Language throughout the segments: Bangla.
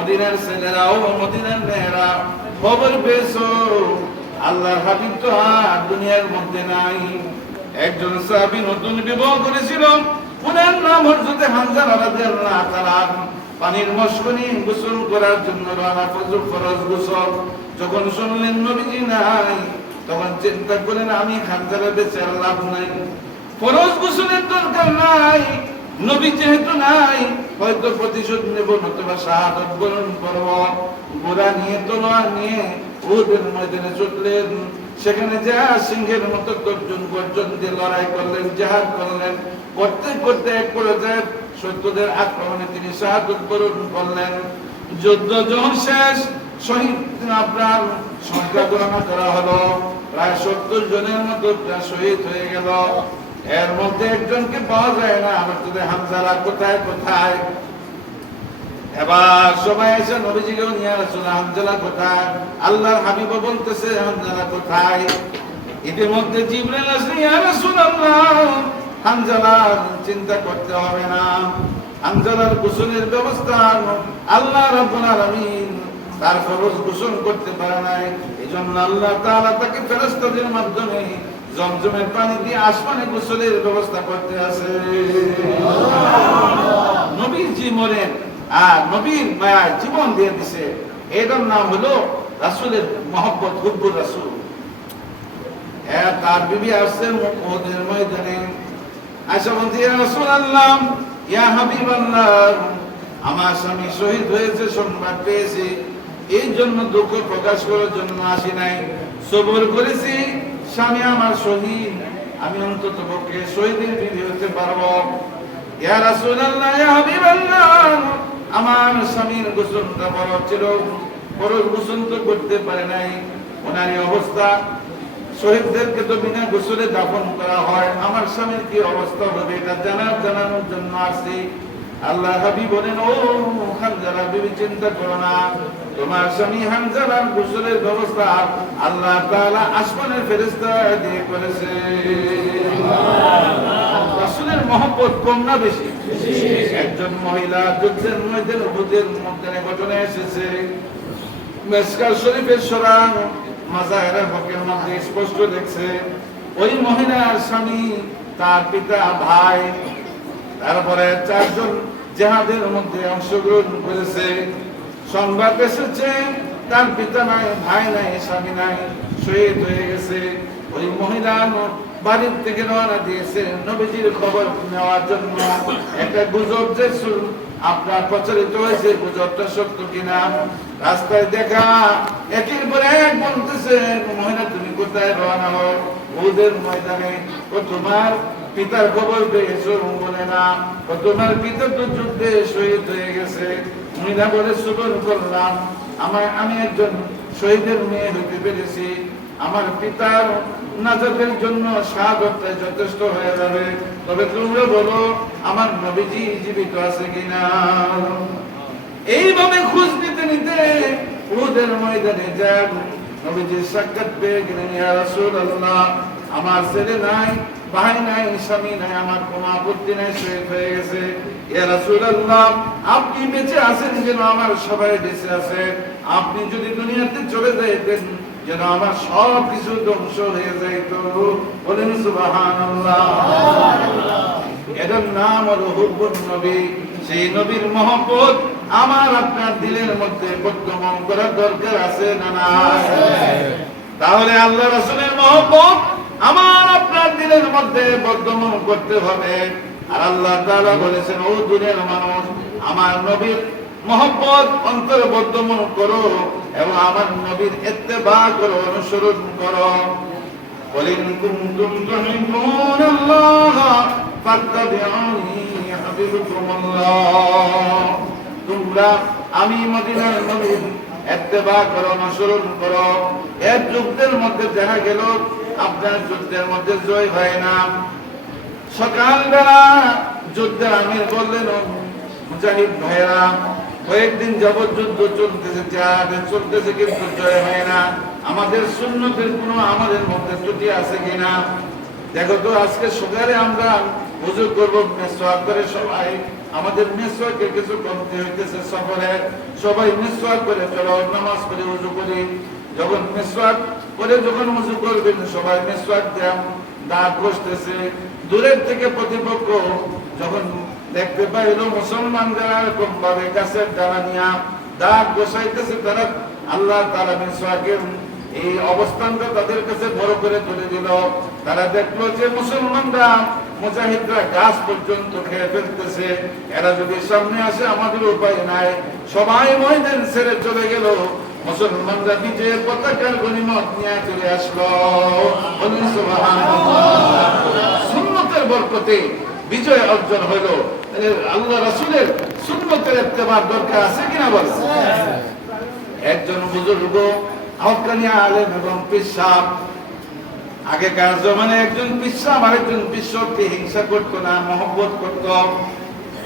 মদিনার ছেলেরা, ও মদিনার মেয়েরা, খবর পেয়েছ? আল্লাহর হাবিব তো আর দুনিয়ার মধ্যে নাই। একজন সাহাবী নতুন বিবাহ করেছিল। উনার নাম হযরত হামজা রাদিয়াল্লাহু তাআলা পানির মশকনি গোসল করার জন্য রানা ফজর ফরজ গোসল। যখন শুনলেন নবীজি নাই, তখন চিন্তা করেন আমি খানজারা বেঁচে আর লাভ নাই। ফরজ গোসলের দরকার নাই। নবী যেহেতু নাই হয়তো প্রতিশোধ নেব, নতুবা শাহাদত বরণ করব। গোড়া নিয়ে, তলোয়ার নিয়ে ওদের ময়দানে ছুটলেন সেখানে যা সিংহের মতো গর্জন গর্জন দিয়ে লড়াই করলেন, জাহাজ করলেন। করতে করতে এক পর্যায়ে সত্যদের আক্রমণে তিনি শাহাদত বরণ করলেন। যুদ্ধ যখন শেষ, শহীদ আপনার সংখ্যা গণনা করা হলো। প্রায় সত্তর জনের মতো শহীদ হয়ে গেল। এর মধ্যে একজনকে পাওয়া যায় না আমার তোদের হামজারা কোথায় কোথায়? এবার সবাই এসে নবীজিকে নিয়ে হামজালা কোথায়? আল্লাহর হাবিব বলতেছে হামজালা কোথায়? ইতিমধ্যে হামজালার চিন্তা করতে হবে না। হামজালার গোসলের ব্যবস্থা আল্লাহ রাব্বুল তার ফরজ গোসল করতে পারে নাই। এজন্য আল্লাহ তাকে ফেরেশতাদের মাধ্যমে জমজমের পানি দিয়ে আসমানে গোসলের ব্যবস্থা করতে আছে। নবীজি মরেন, আর নবীর মায়া জীবন দিয়ে দিছে। এটার নাম হলো রাসূলের মহব্বত, হুব্বুর রাসূল। হ্যাঁ তার বিবি ইয়া হাবিবাল্লাহ, আমার স্বামী শহীদ হয়েছে পেয়েছি। এই জন্য দুঃখ প্রকাশ করার জন্য আসি নাই। সবর করেছি স্বামী আমার শহীদ। আমি অন্তত পক্ষে শহীদের বিধি হতে পারব। আমার স্বামীর গোসলটা বড় ছিল। বড় গোসল তো করতে পারে নাই। ওনারই অবস্থা। শহীদদেরকে তো বিনা গোসলে দাফন করা হয়। আমার স্বামীর কি অবস্থা হবে? এটা জানার জানানোর জন্য আসছি। আল্লাহ হাবি বলেন, ও হানজালা, বিবি চিন্তা করো না। তোমার স্বামী হানজালার গোসলের ব্যবস্থা আল্লাহ তাআলা আসমানের ফেরেশতা দিয়ে করেছে। রাসূলের মহব্বত কম না বেশি? একজন মহিলা যুদ্ধের মধ্যে উহুদের মধ্যে ঘটনা এসেছে। মেসকার শরীফের সরাং মাজাহের হকের মধ্যে স্পষ্ট দেখছে, ওই মহিলার স্বামী তার পিতা, ভাই তারপরে চারজন জেহাদের মধ্যে অংশগ্রহণ করেছে। সংবাদ এসেছে, তার পিতা নাই, ভাই নাই, স্বামী নাই, শহীদ হয়ে গেছে। ওই মহিলা বাড়ির থেকে রওনা দিয়েছে। নবীজির খবর নেওয়ার জন্য একটা গুজব যে আপনার প্রচলিত হয়েছে, গুজবটা সত্য কিনা? রাস্তায় দেখা, একের পর এক বলতেছে, মহিলা, তুমি কোথায় রওনা হও? ওদের ময়দানে তোমার পিতার খবর পেয়েছ বলে না তোমার পিতা তো যুদ্ধে শহীদ হয়ে গেছে। মহিলা বলে সুবন করলাম। আমার আমি একজন শহীদের মেয়ে হইতে পেরেছি। আমার পিতার নাজাতের জন্য শাহাদতটা যথেষ্ট হয়ে যাবে। তবে তোমরা বলো, আমার নবীজি জীবিত আছে কিনা? এইভাবে খোঁজ নিতে নিতে উহুদের ময়দানে যান নবীজির সাক্ষাৎ পেয়ে গেলেন আমার ছেলে নাই ভাই নাই স্বামী নাই আমার কোনো আপত্তি নাই শহীদ হয়ে গেছে। আপনি বেঁচে আছেন যেন আমার সবাই বেঁচে আছে। আপনি যদি দুনিয়াতে চলে যাইতেন যেন আমার সব কিছু ধ্বংস হয়ে যাইত। বলেন এটার নাম হলো নবী। সেই নবীর মহব্বত আমার আপনার দিলের মধ্যে বর্তমান করার দরকার আছে না নাই? তাহলে আল্লাহ রাসূলের মহব্বত আমার আপনার দিনের মধ্যে বদ্ধম করতে হবে। আর আল্লাহ তারা বলেছেন, ও দিনের মানুষ, আমার নবীর মহব্বত অন্তরে বদ্ধমন করো এবং আমার নবীর এতে বা করো, অনুসরণ করো। বলেন কুমতুম তুহিবুন আল্লাহ, ফাত্তাবিউনি হাবিবুকুম আল্লাহ তোমরা আমি মদিনার নবীর এত্তেবা করো, অনুসরণ করো। এর যুগদের মধ্যে দেখা গেল আপনার যুদ্ধের মধ্যে জয় হয় না। সকালবেলা যুদ্ধের আমির বললেন মুজাহিদ ভাইরা কয়েকদিন যাবৎ যুদ্ধ চলতেছে, জাহাদে চলতেছে, কিন্তু জয় হয় না। আমাদের সুন্নতের কোনো আমাদের মধ্যে ত্রুটি আছে কিনা? দেখো তো, আজকে সকালে আমরা উজু করব, মেসওয়াক করে সবাই, আমাদের মেসওয়াকে কিছু কমতে হইতেছে সফরে। সবাই মেসওয়াক করে চলো নামাজ পড়ে উজু করি। যখন মেসওয়াক করে যখন উজু করবেন, সবাই মেসওয়াক দেন দাঁত বসতেছে দূরের থেকে প্রতিপক্ষ যখন দেখতে পাইলো মুসলমানরা এরকম ভাবে গাছের ডালা নিয়া দাঁত বসাইতেছে তারা আল্লাহ তারা মেসওয়াকের এই অবস্থানটা তাদের কাছে বড় করে তুলে দিল। তারা দেখল যে মুসলমানরা মুজাহিদরা গাছ পর্যন্ত খেয়ে ফেলতেছে। এরা যদি সামনে আসে, আমাদের উপায় নাই। সবাই ময়দান ছেড়ে চলে গেল। মুসলমানরা বিজয়ের পতাকার গণিমত নিয়ে চলে আসলো। সুন্নতের বরকতে বিজয় অর্জন তাহলে আল্লাহ রাসূলের সুন্নতের ইত্তেবার দরকার আছে কিনা বল একজন বুজুর্গ, হকানি আলেম এবং পিসাব আগেকার জমানে একজন পিসাব আর একজন বিশ্বকে হিংসা করতো না, মহব্বত করত।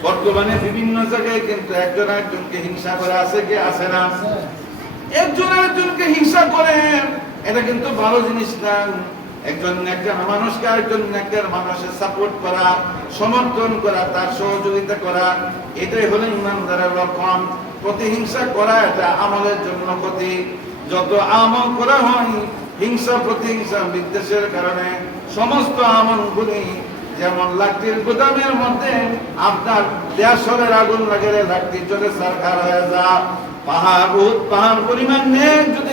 বর্তমানে বিভিন্ন জায়গায় কিন্তু একজন একজনকে হিংসা করে আছে কি আছে না? একজন একজনকে হিংসা এটা কিন্তু ভালো জিনিস না। একজন মানুষকে আরেকজন মানুষের সাপোর্ট করা, সমর্থন করা, তার সহযোগিতা করা, এটাই হলো ইমানদারের লক্ষণ প্রতিহিংসা করা, এটা আমলের জন্য ক্ষতি। যত আমল করা হয়, হিংসা, প্রতিহিংসা বিদ্বেষের কারণে সমস্ত আমলগুলি যেমন লাকড়ির গুদামের মধ্যে আপনার দেয়াসরের আগুন লাগলে লাকড়ি চলে সরকার হয়ে যা পাহাড় যদি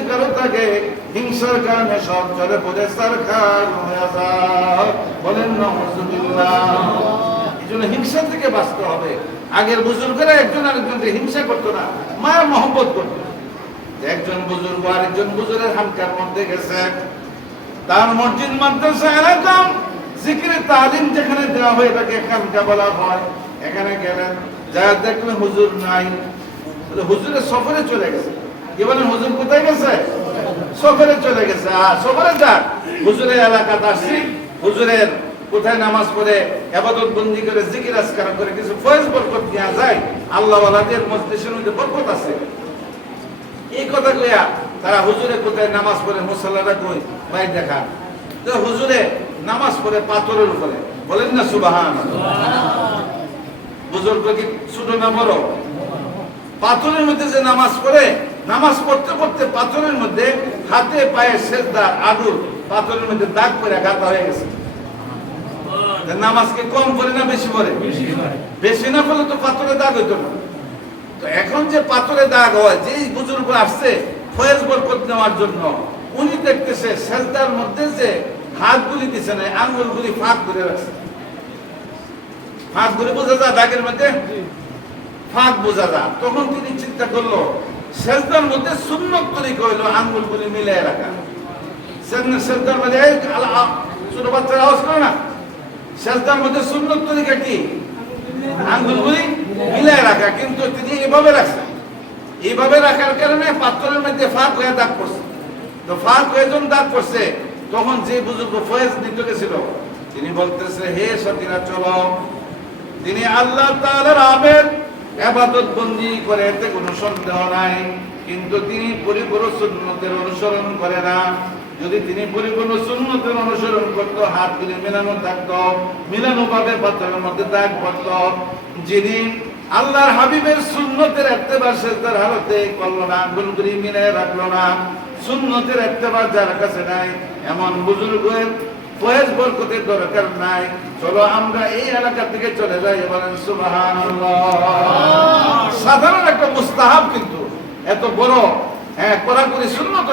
এই জন্য বাঁচতে হবে। আগের বুজুর্গরা একজন আরেকজনকে হিংসা করতো না মায়া মহব্বত করতো। একজন বুজুর্গ আরেকজন বুজুর্গের হামকার মধ্যে গেছে। তার মসজিদ, মাদ্রাসা এরকম তালিম যেখানে দেওয়া হয় এটাকে খানকা বলা হয়। এখানে গেলেন, যা দেখলেন হুজুর নাই হুজুরের সফরে চলে গেছে। কি বলেন, হুজুর কোথায় গেছে? সফরে চলে গেছে। আর সফরে যাক হুজুরের এলাকাতে আসছি। হুজুরের কোথায় নামাজ পড়ে, আবাদত বন্দি করে, জিকির আজকার করে কিছু ফয়েজ বরকত নেওয়া যায় আল্লাহ ওয়ালাদের মসজিদের মধ্যে বরকত আছে। এই কথা কইয়া তারা হুজুরে কোথায় নামাজ পড়ে, মুসল্লারা কই? ভাই দেখা তো হুজুরে নামাজ পড়ে পাথরের উপরে। বলেন না সুবাহান বুজুর্গ কি ছোট না বড়? পাথরের মধ্যে যে নামাজ পড়ে নামাজ পড়তে পড়তে পাথরের মধ্যে হাতে পায়ে সেজদার আদুর পাথরের মধ্যে দাগ করে গাতা হয়ে গেছে। নামাজকে কম করে না বেশি পড়ে? বেশি না পড়লে তো পাথরে দাগ হইতো না। তো এখন যে পাথরে দাগ হয় যে বুজুর্গ আসছে ফয়েজ বরকত নেওয়ার জন্য উনি দেখতেছে সেজদার মধ্যে যে হাতগুলি দিছে না আঙ্গুলগুলি ফাঁক করে রাখছে। ফাঁক করে বোঝা যায় দাগের মধ্যে? ফাঁক বোঝা যায়। তখন তিনি চিন্তা করল, সেজদার মধ্যে সুন্নত তরিকা হইল? আঙ্গুলগুলি মিলে রাখা। সেজদার মধ্যে ছোট বাচ্চারা আওয়াজ করে না? সেজদার মধ্যে সুন্নত তরিকা কি? আঙ্গুলগুলি মিলাই রাখা, কিন্তু তিনি এভাবে রাখছেন। এইভাবে রাখার কারণে পাথরের মধ্যে ফাঁক হয়ে দাগ পড়ছে। তো ফাঁক হয়ে যখন দাগ পড়ছে, তখন যে বুজুর্গ ফয়েজ নিতে গেছিল, তিনি বলতেছে, হে সতীরা চলো। তিনি আল্লাহ তাআলার আবেদ এবাদত বন্দি করে এতে কোনো সন্দেহ নাই। কিন্তু তিনি পরিপূর্ণ সুন্নতের অনুসরণ করে না। যদি তিনি পরিপূর্ণ সুন্নতের অনুসরণ করত হাতগুলি মেলানো থাকত, মিলানো ভাবে পাথরের মধ্যে দাগ পড়ত, যিনি আল্লাহর হাবিবের সুন্নতের এত্তেবার সেজদার হালতে করল না আঙ্গুলগুলি মিলে রাখল না। সুন্নতের এত্তেবার যার কাছে নাই, এমন বুজুর্গের ফয়েজ বরকতের দরকার নাই। চলো আমরা এই এলাকা থেকে চলে যাই বলেন সুবহানাল্লাহ। সাধারণ একটা মুস্তাহাব কিন্তু এত বড় হ্যাঁ কড়াকড়ি সুন্নত